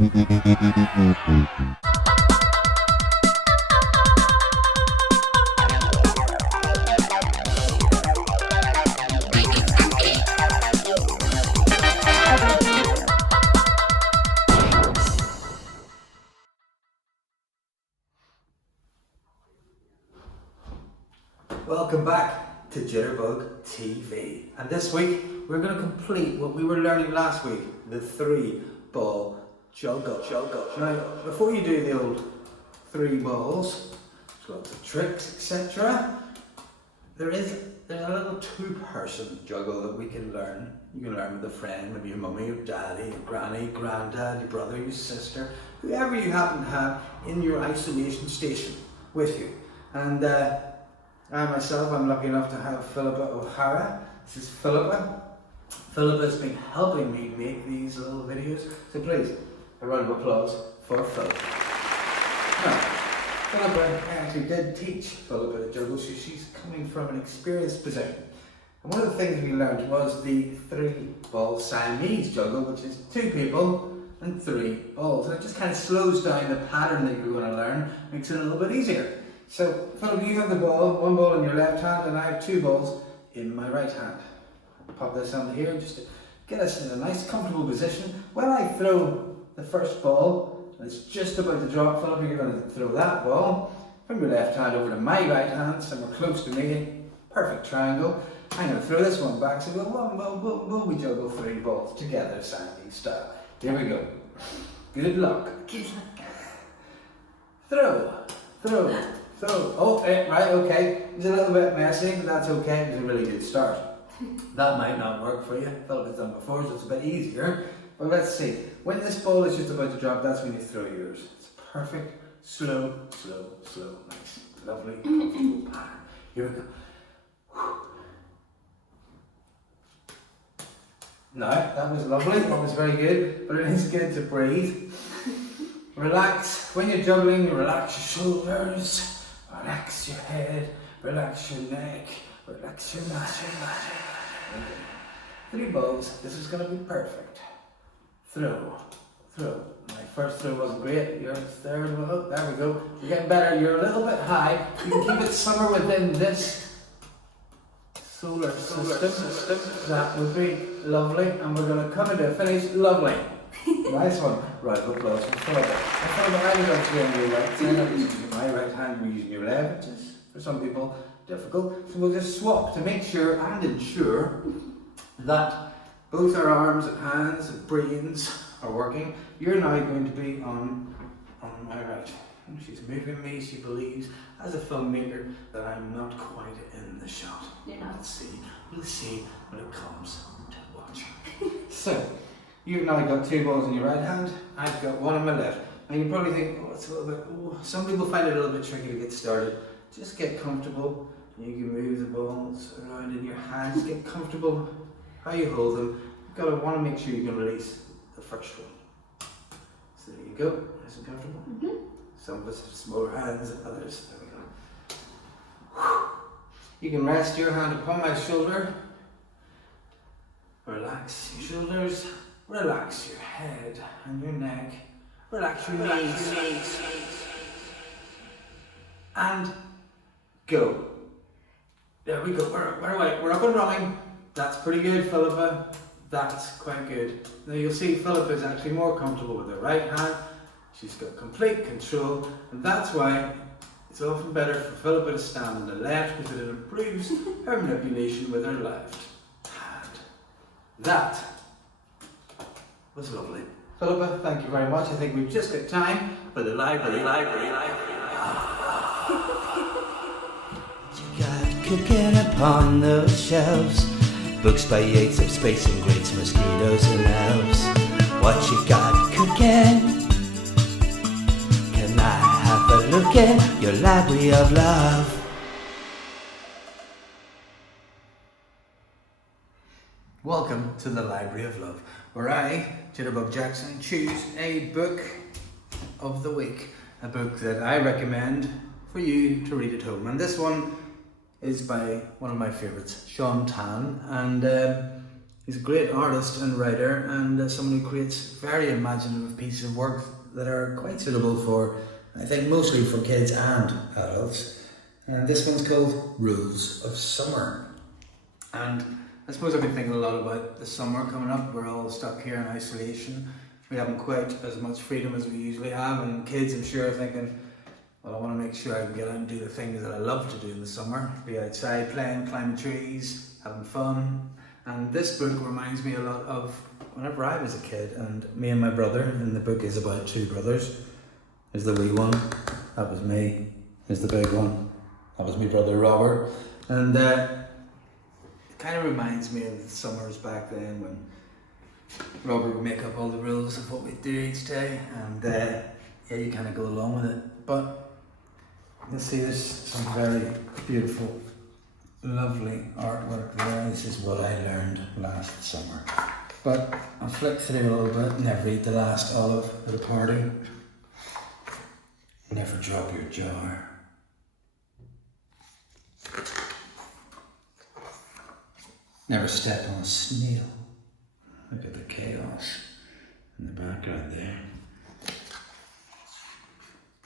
Welcome back to Jitterbug TV, and this week we're going to complete what we were learning last week, the 3-ball juggle. Now, before you do the old 3 balls, there's lots of tricks, etc. There's a little 2-person juggle that we can learn. You can learn with a friend, maybe your mummy, your daddy, your granny, granddad, your brother, your sister, whoever you happen to have in your isolation station with you. And I myself, I'm lucky enough to have Philippa O'Hara. This is Philippa. Philippa has been helping me make these little videos. So please, a round of applause for Philippa. Now, Philippa actually did teach Philippa to juggle, so she's coming from an experienced position. And one of the things we learned was the 3-ball Siamese juggle, which is 2 people and 3 balls. And it just kind of slows down the pattern that you're going to learn, makes it a little bit easier. So, Philip, you have the ball, 1 ball in your left hand, and I have 2 balls in my right hand. I'll pop this onto here just to get us in a nice, comfortable position. When I throw the first ball, and it's just about to drop, Philip, you're going to throw that ball from your left hand over to my right hand, somewhere close to me, perfect triangle. I'm going to throw this one back, so we'll boom, boom, boom, boom, we juggle 3 balls together, Siamese style. Here we go. Good luck. Good luck. Throw. Oh, right, okay. It's a little bit messy, but that's okay. It's a really good start. That might not work for you. Philip has done before, so it's a bit easier. But let's see. When this ball is just about to drop, that's when you throw yours. It's perfect. Slow. Nice. Lovely, comfortable pattern. Here we go. Now, that was lovely. That was very good. But it is good to breathe. Relax. When you're juggling, you relax your shoulders. Relax your head, relax your neck, relax your neck. 3 balls, this is going to be perfect. Throw. My first throw wasn't great, yours there as well. There we go. You're getting better, you're a little bit high. You can keep it somewhere within this solar system. That would be lovely, and we're going to come into a finish. Lovely. Nice one. Right, applause for Philippa. I was actually on your right side. I'm using my right hand, we're using your left, which is for some people difficult. So we'll just swap to make sure and ensure that both our arms and hands and brains are working. You're now going to be on my right. She's moving me, she believes, as a filmmaker, that I'm not quite in the shot. You're not. We'll see when it comes to watching. So, you've now got 2 balls in your right hand, I've got 1 in my left. Now you probably think, oh, it's a little bit, some people find it a little bit tricky to get started. Just get comfortable. You can move the balls around in your hands, get comfortable how you hold them. You've want to make sure you can release the first one. So there you go, nice and comfortable. Some of us have smaller hands than others. There we go. You can rest your hand upon my shoulder. Relax your shoulders. Relax your head and your neck. Relax your knees. And go. There we go. We're up and running. That's pretty good, Philippa. That's quite good. Now you'll see Philippa is actually more comfortable with her right hand. She's got complete control, and that's why it's often better for Philippa to stand on the left, because it improves her manipulation with her left hand. That was lovely. Philippa, thank you very much. I think we've just got time for the library. You got cooking upon those shelves, books by Yeats of space and greats, mosquitoes and elves. What you got cooking? Can I have a look in your library of love? Welcome to the Library of Love, where I, Jitterbug Jackson, choose a book of the week. A book that I recommend for you to read at home. And this one is by one of my favourites, Sean Tan. And He's a great artist and writer, and someone who creates very imaginative pieces of work that are quite suitable for, I think, mostly for kids and adults. And this one's called Rules of Summer. And I suppose I've been thinking a lot about the summer coming up. We're all stuck here in isolation. We haven't quite as much freedom as we usually have, and kids, I'm sure, are thinking, well, I want to make sure I can get out and do the things that I love to do in the summer. Be outside playing, climbing trees, having fun. And this book reminds me a lot of whenever I was a kid, and me and my brother, and the book is about two brothers. There's the wee one, that was me. There's the big one, that was my brother Robert. And it kind of reminds me of the summers back then when Robert would make up all the rules of what we'd do each day, and yeah, you kind of go along with it. But you'll see there's some very beautiful, lovely artwork there. This is what I learned last summer. But I'll flick through a little bit. Never eat the last olive at a party. Never drop your jar. Never step on a snail. Look at the chaos in the background there.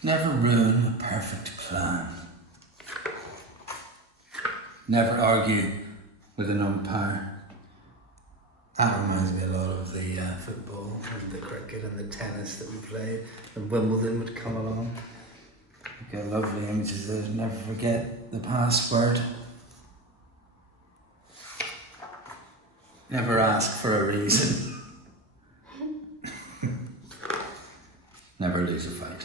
Never ruin a perfect plan. Never argue with an umpire. That reminds me a lot of the football and the cricket and the tennis that we played. And Wimbledon would come along. We've got lovely images there. Never forget the password. Never ask for a reason. Never lose a fight.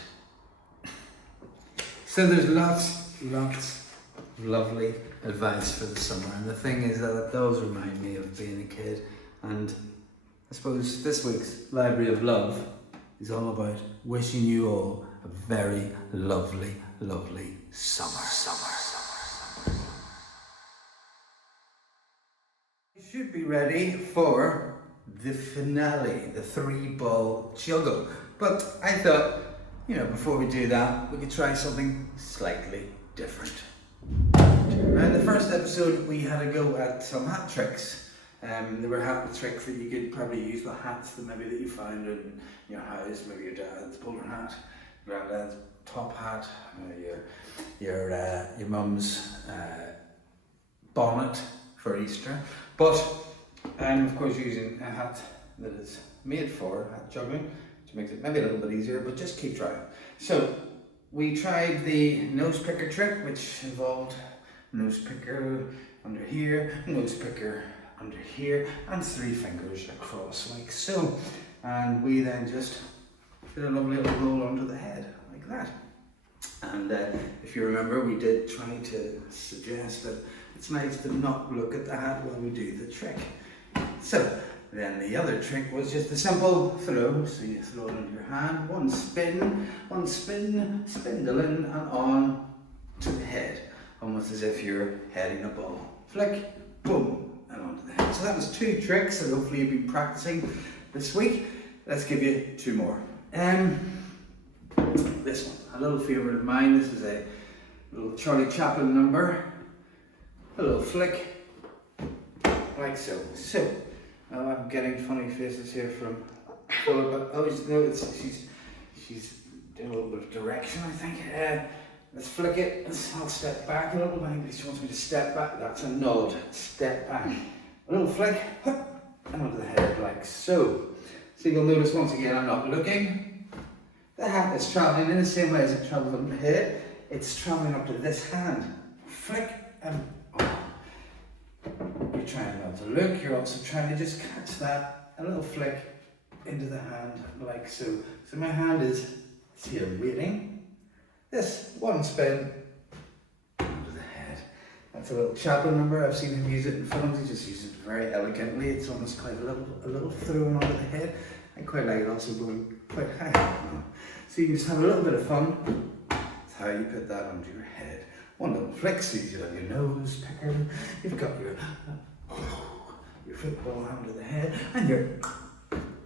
So there's lots of lovely advice for the summer, and the thing is that it does remind me of being a kid. And I suppose this week's Library of Love is all about wishing you all a very lovely, lovely summer. You should be ready for the finale, the 3-ball juggle. But I thought, before we do that, we could try something slightly different. Now, in the first episode, we had a go at some hat tricks. There were hat tricks that you could probably use with hats that you found in your house, maybe your dad's bowler hat, granddad's top hat, your mum's bonnet for Easter. But of course, using a hat that is made for hat juggling, which makes it maybe a little bit easier, but just keep trying. So we tried the nose picker trick, which involved nose picker under here, nose picker under here, and 3 fingers across like so. And we then just did a lovely little roll onto the head like that. And if you remember, we did try to suggest that it's nice to not look at the hat while we do the trick. So then the other trick was just a simple throw. So you throw it into your hand, one spin, spindling, and on to the head. Almost as if you're heading a ball. Flick, boom, and onto the head. So that was 2 tricks that hopefully you've been practicing this week. Let's give you 2 more. This one, a little favourite of mine. This is a little Charlie Chaplin number. A little flick, like so. So, I'm getting funny faces here from Philip. Oh, no, she's doing a little bit of direction, I think. Let's flick it. I'll step back a little bit. She wants me to step back. That's a nod. Step back. A little flick, and onto the head, like so. So you'll notice once again, I'm not looking. The hat is travelling in the same way as it travels on the head. It's travelling up to this hand. Flick and on. You're trying not to look. You're also trying to just catch that. A little flick into the hand, like so. So my hand is here waiting. This one spin onto the head. That's a little Chaplin number. I've seen him use it in films. He just uses it very elegantly. It's almost quite a little thrown onto the head. I quite like it also going quite high. So you can just have a little bit of fun. That's how you put that onto your head. One little flick, so you have your nose picker. You've got your football onto the head, and your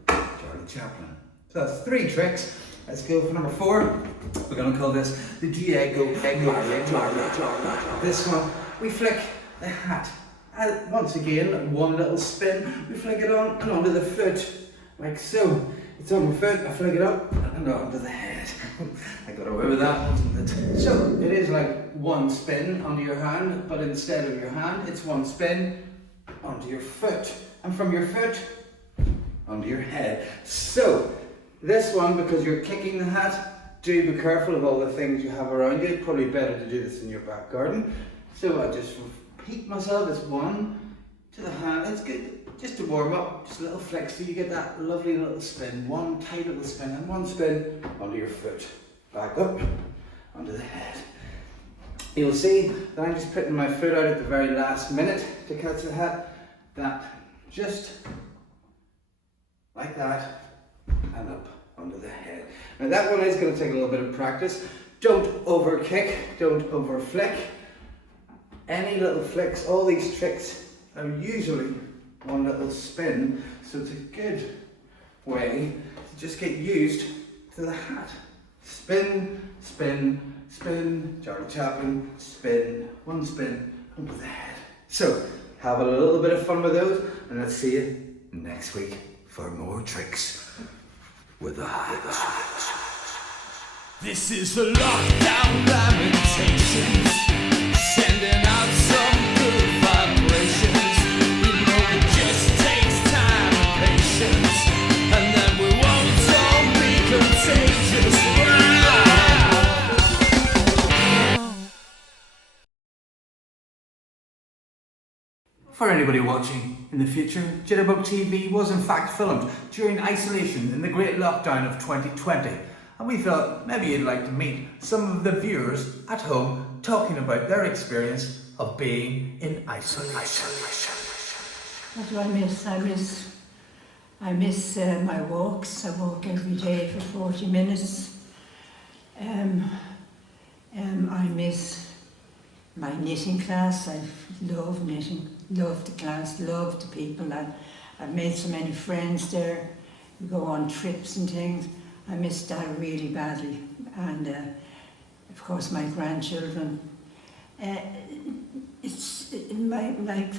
Charlie Chaplin. So that's 3 tricks. Let's go for number 4. We're going to call this the Diego. This one, we flick the hat And once again, one little spin, we flick it on and onto the foot, like so. It's on my foot, I flick it up and onto the head. I got away with that, wasn't it? So it is like one spin onto your hand, but instead of your hand, it's one spin onto your foot. And from your foot, onto your head. So this one, because you're kicking the hat, do be careful of all the things you have around you. It's probably better to do this in your back garden. So I just repeat myself as one to the hand. It's good just to warm up, just a little flex so you get that lovely little spin. One tight little spin and one spin onto your foot. Back up, onto the head. You'll see that I'm just putting my foot out at the very last minute to catch the hat. That just like that and up onto the head. Now that one is going to take a little bit of practice. Don't over kick, don't over flick. Any little flicks, all these tricks are usually one little spin, so it's a good way to just get used to the hat. Spin, spin, spin, Charlie Chaplin, spin, one spin over the head. So have a little bit of fun with those, and let's see you next week for more tricks with the hat. This is the lockdown lamentations, sending out some good vibrations. You know it just takes time and patience, and then we won't all be contagious. For anybody watching in the future, Jitterbug TV was in fact filmed during isolation in the great lockdown of 2020. And we thought maybe you'd like to meet some of the viewers at home talking about their experience of being in isolation. What do I miss? I miss my walks. I walk every day for 40 minutes. I miss my knitting class. I love knitting, love the class, love the people. I've made so many friends there. We go on trips and things. I miss that really badly, and of course my grandchildren. For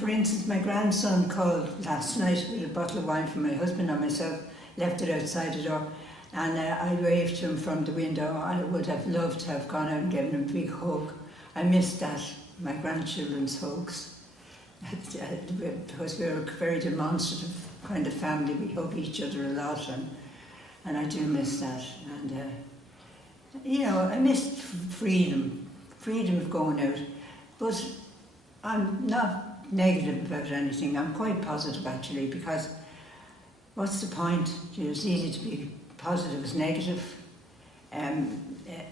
instance, my grandson called last night with a bottle of wine for my husband and myself, left it outside the door, and I waved to him from the window. I would have loved to have gone out and given him a big hug. I miss that, my grandchildren's hugs, because we're a very demonstrative kind of family. We hug each other a lot, and I do miss that. And I miss freedom of going out. But I'm not negative about anything. I'm quite positive actually, because what's the point? It's easy to be positive as negative.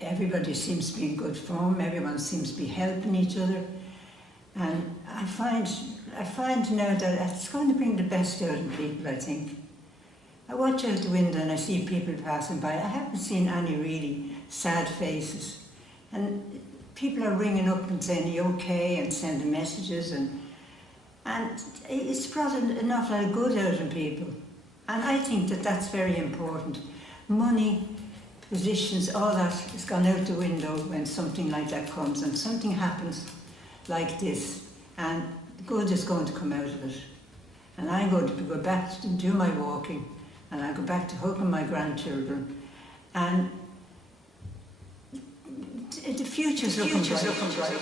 Everybody seems to be in good form. Everyone seems to be helping each other. And I find now that it's going to bring the best out in people, I think. I watch out the window and I see people passing by. I haven't seen any really sad faces. And people are ringing up and saying, "Are you okay?" and sending messages. And it's brought an awful lot of good out in people. And I think that that's very important. Money, positions, all that has gone out the window when something like that comes. And something happens like this. And good is going to come out of it. And I'm going to go back and do my walking. And I go back to hugging my grandchildren, and the future's looking bright.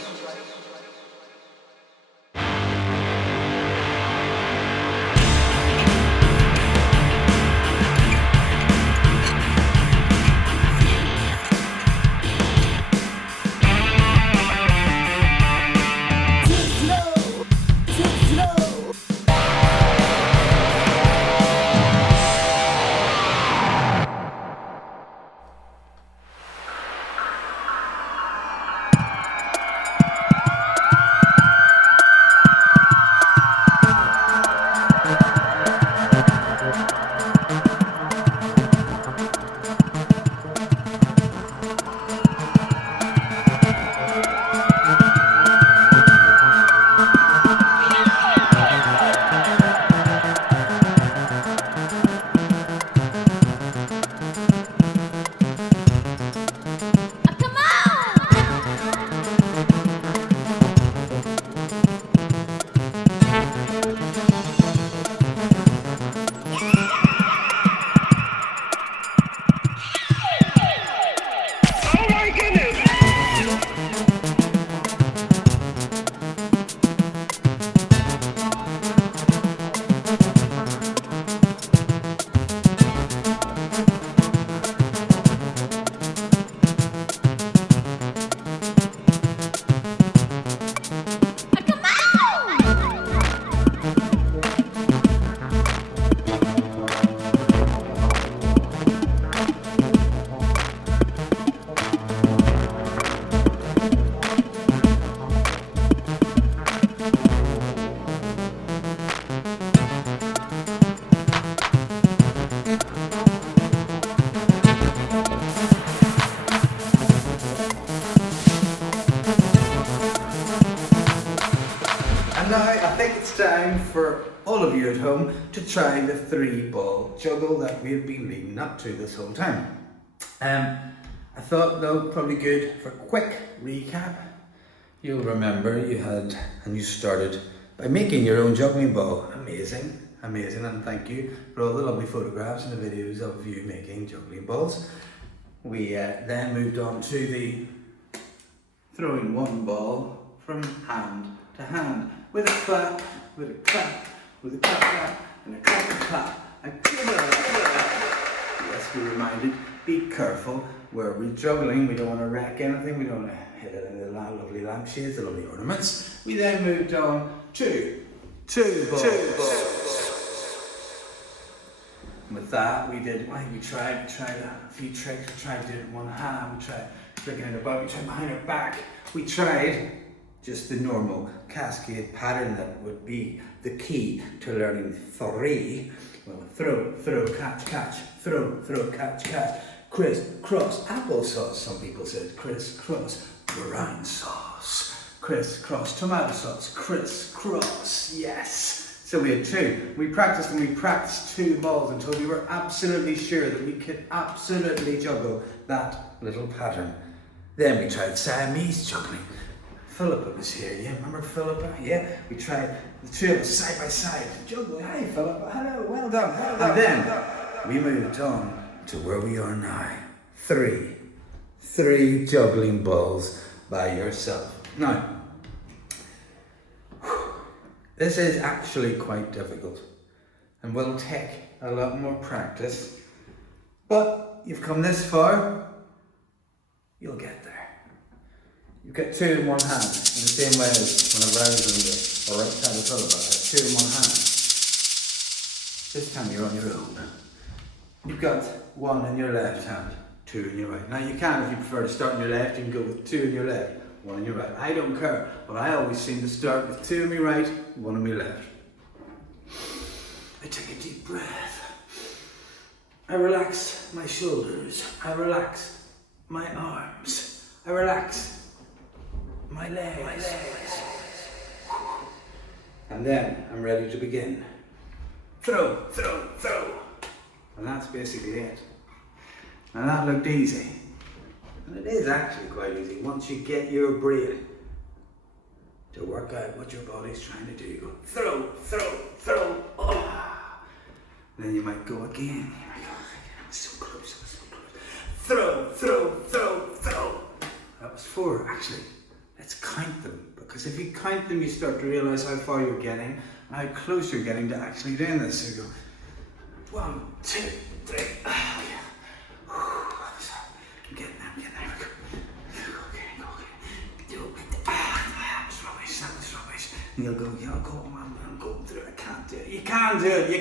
Now I think it's time for all of you at home to try the 3-ball juggle that we've been leading up to this whole time. I thought though probably good for a quick recap. You'll remember you started by making your own juggling ball. Amazing, and thank you for all the lovely photographs and the videos of you making juggling balls. We then moved on to the throwing one ball from hand to hand. With a clap, with a clap, with a clap, clap, and a clap, and clap, and give it up. Yes, be reminded, be careful where we're juggling. We don't want to wreck anything. We don't want to hit it in the lovely lampshades, the lovely ornaments. We then moved on to two balls. With that, we tried a few tricks. We tried doing it in one hand. We tried flicking it about. We tried behind our back. We tried just the normal cascade pattern that would be the key to learning 3. Well, throw, catch, catch, throw, catch, catch, criss, cross, applesauce, some people said, criss, cross, brown sauce, criss, cross, tomato sauce, criss, cross, yes. So we had 2. We practiced 2 balls until we were absolutely sure that we could absolutely juggle that little pattern. Then we tried Siamese juggling. Philippa was here, yeah, remember Philippa? Yeah, we tried the 2 of us side by side. Juggling, hi Philippa, hello, well done. And then we moved on to where we are now. 3 juggling balls by yourself. Now, this is actually quite difficult and will take a lot more practice, but you've come this far, you'll get there. You get 2 in one hand, in the same way as whenever I was on the right side of Philippa, I had 2 in one hand. This time you're on your own. You've got 1 in your left hand, 2 in your right. Now you can, if you prefer to start in your left, you can go with 2 in your left, 1 in your right. I don't care, but I always seem to start with 2 in my right, 1 in my left. I take a deep breath. I relax my shoulders. I relax my arms. I relax my legs. And then I'm ready to begin. Throw. And that's basically it. And that looked easy. And it is actually quite easy once you get your brain to work out what your body's trying to do. You go throw. Oh. And then you might go again. So close. Throw. That was 4 actually. Let's count them, because if you count them, you start to realize how far you're getting and how close you're getting to actually doing this. So you go 1, 2, 3. Oh, yeah. I'm getting there. That was rubbish. And you'll go, I'm going through it. I can't do it. You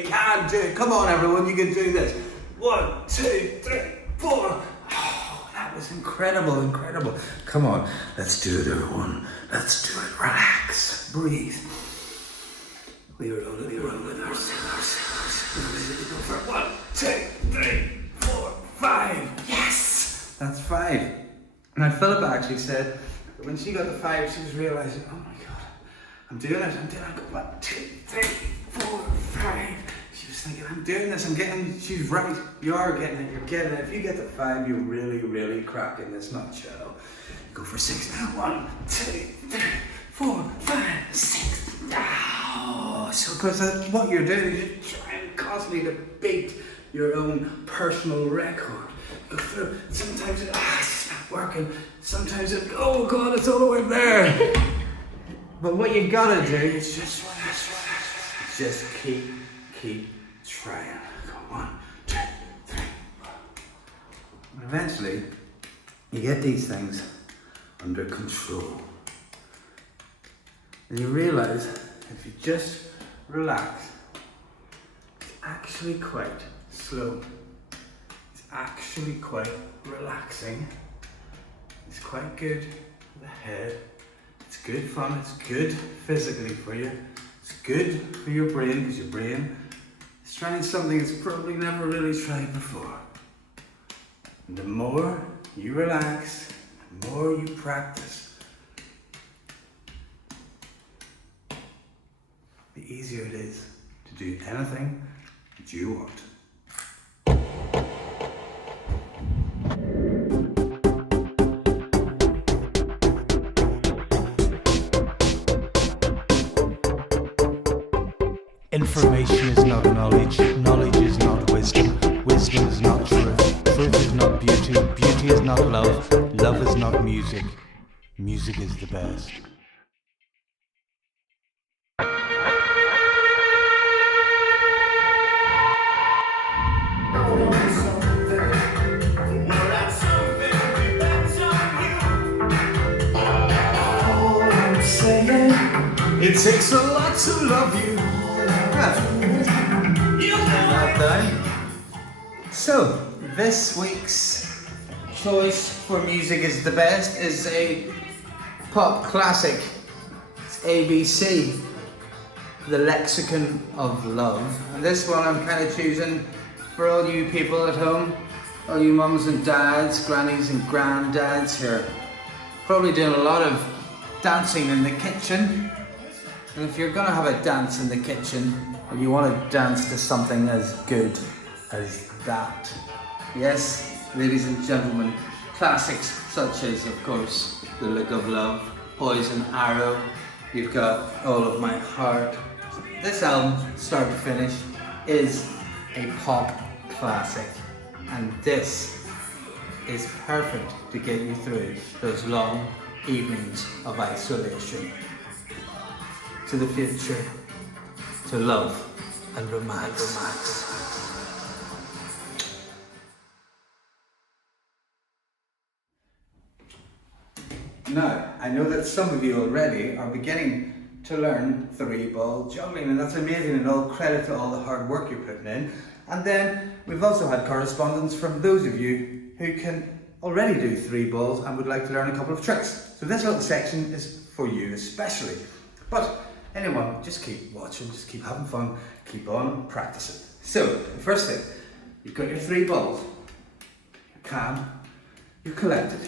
can do it. Come on, everyone, you can do this. 1, 2, 3, 4. That was incredible. Come on, let's do it, everyone. Let's do it. Relax, breathe. We roll with ourselves. We're ready to go for 1, 2, 3, 4, 5. Yes, that's 5. Now Philippa actually said that when she got the 5, she was realizing, oh my God, I'm doing it. I go 1, 2, 3, 4, 5. She was thinking, I'm doing this, she's right, you are getting it, you're getting it. If you get the 5, you're really cracking this nutshell. Go for 6, 1, 2, 3, 4, 5, 6. Oh, so because what you're doing is you're trying constantly to beat your own personal record. Go through. Sometimes it's not working. Sometimes oh God, it's all the way up there. But what you gotta do is just keep trying. Go 1, 2, 3, 4. And eventually, you get these things under control. And you realize if you just relax, it's actually quite slow. It's actually quite relaxing. It's quite good for the head. It's good fun, it's good physically for you. It's good for your brain because your brain is trying something it's probably never really tried before. And the more you relax, the more you practice, the easier it is to do anything that you want. Information is not knowledge, knowledge is not wisdom, wisdom is not truth, truth is not beauty, beauty is not love, love is not music, music is the best. It takes a lot to love you. So, this week's choice for music is the best is a pop classic. It's ABC, The Lexicon of Love. And this one I'm kind of choosing for all you people at home, all you mums and dads, grannies and granddads who are probably doing a lot of dancing in the kitchen. And if you're gonna have a dance in the kitchen, or you want to dance to something as good as that, yes, ladies and gentlemen, classics such as, of course, The Look of Love, Poison Arrow, you've got All of My Heart. This album, start to finish, is a pop classic, and this is perfect to get you through those long evenings of isolation. To the future, to love and romance. Now, I know that some of you already are beginning to learn 3-ball juggling, and that's amazing, and all credit to all the hard work you're putting in. And then we've also had correspondence from those of you who can already do 3 balls and would like to learn a couple of tricks. So this little section is for you especially. But anyone, just keep watching, just keep having fun, keep on practicing. So, the first thing, you've got your 3 balls. You're calm, you're collected.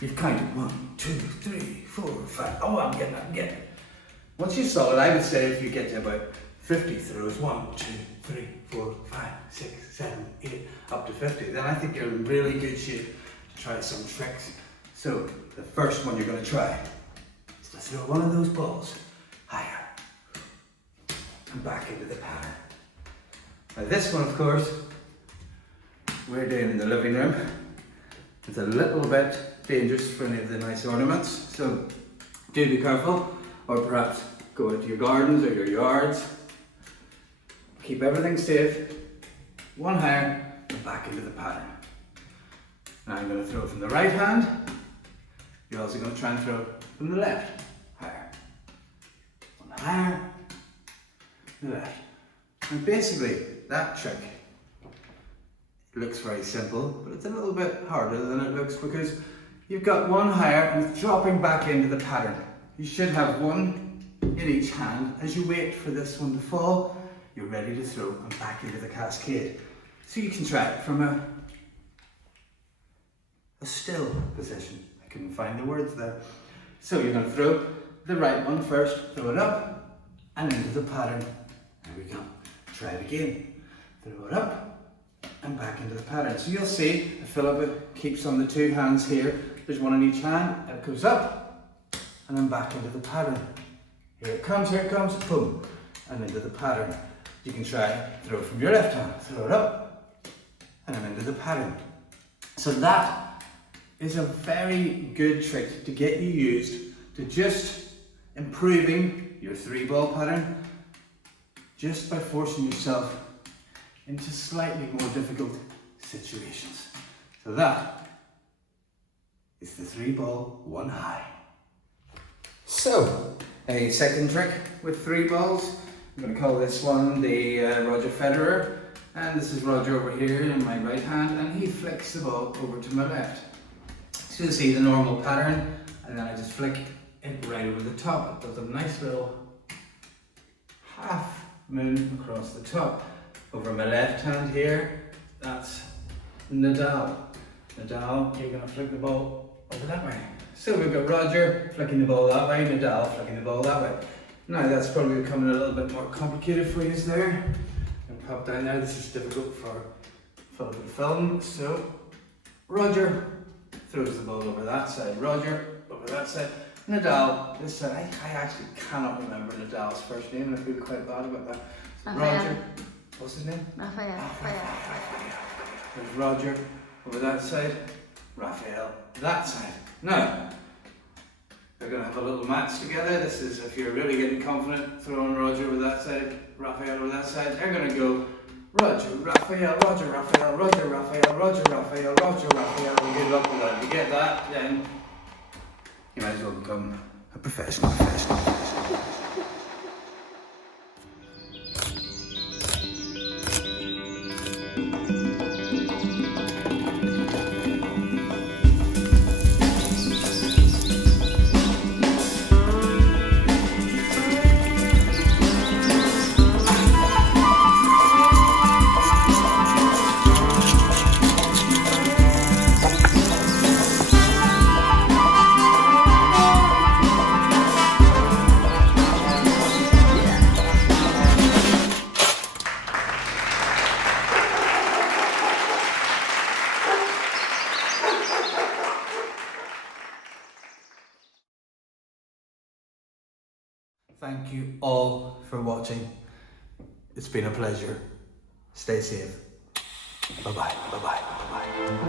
You've counted 1, 2, 3, 4, 5. Oh, I'm getting it. Once you're solid, I would say if you get to about 50 throws, 1, 2, 3, 4, 5, 6, 7, 8, up to 50, then I think you're in really good shape to try some tricks. So, the first one you're going to try is to throw one of those balls higher and back into the pattern. Now this one, of course, we're doing in the living room. It's a little bit dangerous for any of the nice ornaments, so do be careful, or perhaps go into your gardens or your yards. Keep everything safe, one higher and back into the pattern. Now I'm going to throw from the right hand. You're also going to try and throw from the left, higher. One higher, the left. And basically, that trick, it looks very simple, but it's a little bit harder than it looks because you've got one higher and it's dropping back into the pattern. You should have one in each hand. As you wait for this one to fall, you're ready to throw and back into the cascade. So you can try it from a still position. I couldn't find the words there. So you're going to throw the right one first, throw it up and into the pattern. There we go. Try it again. Throw it up and back into the pattern. So you'll see Philip keeps on the 2 hands here. There's one in each hand, and it goes up and then back into the pattern. Here it comes, boom. and into the pattern. You can try throw it from your left hand, throw it up, and I'm into the pattern. So that is a very good trick to get you used to just improving your 3-ball pattern just by forcing yourself into slightly more difficult situations. So that is the 3-ball, 1 high. So, a second trick with 3 balls. I'm going to call this one the Roger Federer, and this is Roger over here in my right hand, and he flicks the ball over to my left. So you'll see the normal pattern, and then I just flick it right over the top. It does a nice little half moon across the top. Over my left hand here, that's Nadal. Nadal, you're going to flick the ball over that way. So we've got Roger flicking the ball that way, Nadal flicking the ball that way. Now that's probably becoming a little bit more complicated for you there. And pop down there, this is difficult for film. So Roger throws the ball over that side, Roger over that side, Nadal this side. I actually cannot remember Nadal's first name and I feel quite bad about that. Roger, what's his name? Rafael. There's Roger over that side, Rafael that side. Now, they're going to have a little match together. This is if you're really getting confident, throwing Roger over that side, Rafael over that side. They're going to go Roger, Rafael, Roger, Rafael, Roger, Rafael, Roger, Rafael, Roger, Rafael. And good luck with that. If you get that, then you might as well become a professional. Thank you all for watching. It's been a pleasure. Stay safe. Bye-bye, bye-bye, bye.